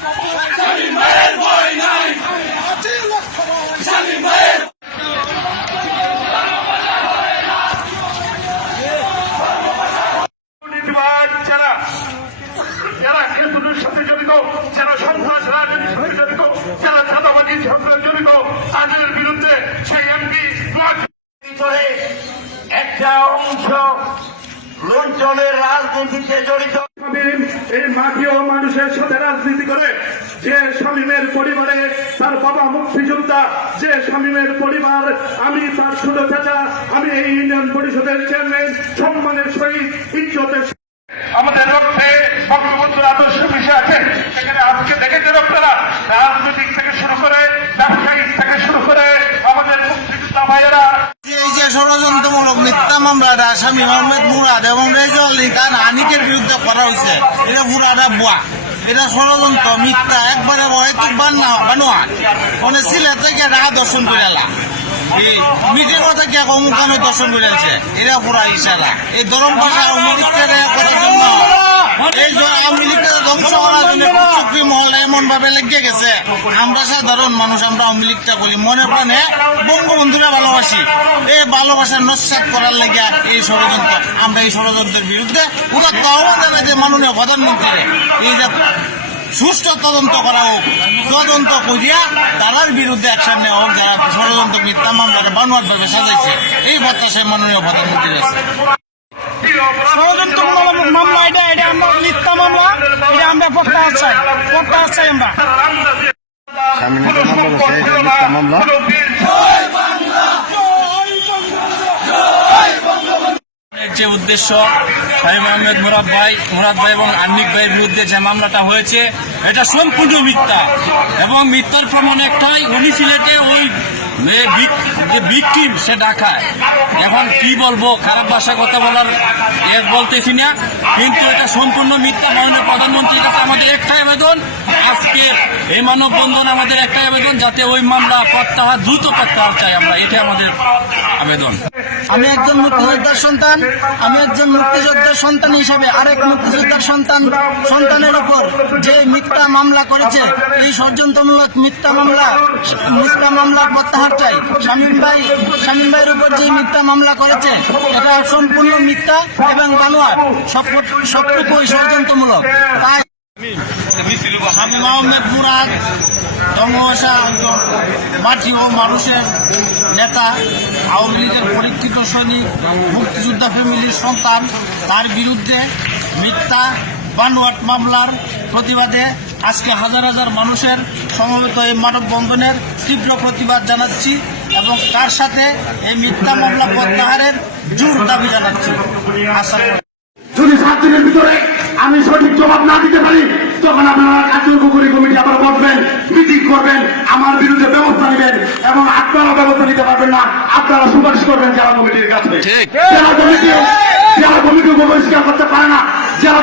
যারা খেলাধুলার সাথে জড়িত, যারা সন্ত্রাস রাজনীতির সাথে জড়িত, যারা চাঁদাবাজির সাথে জড়িত, তাদের বিরুদ্ধে সেই এমপি করে একটা অংশ লুণ্ঠনের রাজনীতিতে জড়িত। এই মাটিও মানুষের সাথে রাজনীতি করে, যে শামীমের পরিবারে তার বাবা মুক্তিযোদ্ধা, যে শামীমের পরিবার, আমি তার ছোট চাচা, আমি এই ইউনিয়ন পরিষদের চেয়ারম্যান, সম্মানের সহিত ইজ্জতের আমাদের রক্তে বঙ্গবন্ধুর আদর্শ মিশে আছে। সেখানে আজকে দেখেছেন আপনারা, রাজনৈতিক থেকে শুরু করে ব্যবসায়িক থেকে শুরু করে আমাদের মুক্তিযোদ্ধা ভাইয়েরা এই যে ষড়যন্ত্রমূলক মিথ্যা মামলাটা শামীম আহমেদ মুরাদ এবং রেজাউল আলী খান আনিকের বিরুদ্ধে করা হয়েছে, এটা পুরাটা বুয়া, এটা ষড়যন্ত্র মিথ্যা, একবারে অহেতুক বানোয়া। মানে সিলেট থেকে রাহা দর্শন করে এলা, এই মিটিং থেকে অমুকামে দর্শন করে আছে, এটা পুরা ইশারা। এই ধরম ভাষা আওয়ামী লীগকে করার জন্য, এই আওয়ামী লীগকে ধ্বংস করার জন্য চুক্তি মহল এমন ভাবে লেগে গেছে। আমরা সাধারণ মানুষ, আমরা আওয়ামী লীগটা বলি মনে প্রাণে বঙ্গবন্ধুরা ভালোবাসি, এই ভালোবাসা নস্যাৎ করার লেগে এই ষড়যন্ত্র। আমরা এই ষড়যন্ত্রের বিরুদ্ধে উদাত্ত আহ্বান জানাই যে মাননীয় প্রধানমন্ত্রী এই যে সুষ্ঠু তদন্ত করা হোক, তদন্ত করিয়া তারার বিরুদ্ধে অ্যাকশন নেওয়া হোক, যারা ষড়যন্ত্র মিথ্যা মামলাটা বানোয়াট ভাবে সাজাইছে। এই প্রত্যাশায় মাননীয় প্রধানমন্ত্রীর আছে। ষড়যন্ত্রমূলক মামলা এটা আমরা মিথ্যা মামলা, এটা আমরা প্রত্যাহার চাই আমরা। যে উদ্দেশ্য শামীম আহমেদ মুরাদ ভাই এবং আনিক ভাইয়ের বিরুদ্ধে যে মামলাটা হয়েছে, এটা সম্পূর্ণ মিথ্যা। এবং মিথ্যার প্রমাণ একটাই, উনি সিলেটে ওই যে ভিকটিম সে ঢাকায়। এখন কি বলবো, খারাপ ভাষায় কথা বলার বলতেছি না, কিন্তু এটা সম্পূর্ণ মিথ্যা। মাননীয় প্রধানমন্ত্রীর কাছে আমাদের একটাই আবেদন, আজকে এই মানববন্ধন আমাদের একটাই আবেদন, যাতে ওই মামলা দ্রুত প্রত্যাহার চাই আমরা, এটা আমাদের আবেদন। আমি একজন মুক্তিযোদ্ধার সন্তান হিসেবে আরেক মুক্তিযোদ্ধার সন্তানের উপর যে মিথ্যা মামলা করেছে, এই ষড়যন্ত্রমূলক মিথ্যা মামলা প্রত্যাহার চাই। শামীম ভাইয়ের উপর যে মিথ্যা মামলা করেছে, এটা সম্পূর্ণ মিথ্যা এবং বানোয়াট, সবটুকুই ষড়যন্ত্রমূলক। তাই শামীম আহমেদ মুরাদ দমভাষা মাটি ও মানুষের নেতা, আওয়ামী লীগের পরীক্ষিত সৈনিক, মুক্তিযোদ্ধা ফ্যামিলির সন্তান, তার বিরুদ্ধে মিথ্যা বানোয়াট মামলার প্রতিবাদে আজকে হাজার হাজার মানুষের সমবেত এই মানববন্ধনের তীব্র প্রতিবাদ জানাচ্ছি এবং তার সাথে এই মিথ্যা মামলা প্রত্যাহারের জোর দাবি জানাচ্ছি। আশা যদি 7 দিনের ভিতরে আমি সঠিক জবাব না দিতে পারি, তখন আপনারা কার্যকরী কমিটি আবার বসবেন, মিটিং করবেন, আমার বিরুদ্ধে ব্যবস্থা নেবেন এবং আপনারা ব্যবস্থা নিতে পারবেন না, আপনারা সুপারিশ করবেন জেলা কমিটির কাছে। জেলা কমিটি বহিষ্কার করতে পারে না। জেলা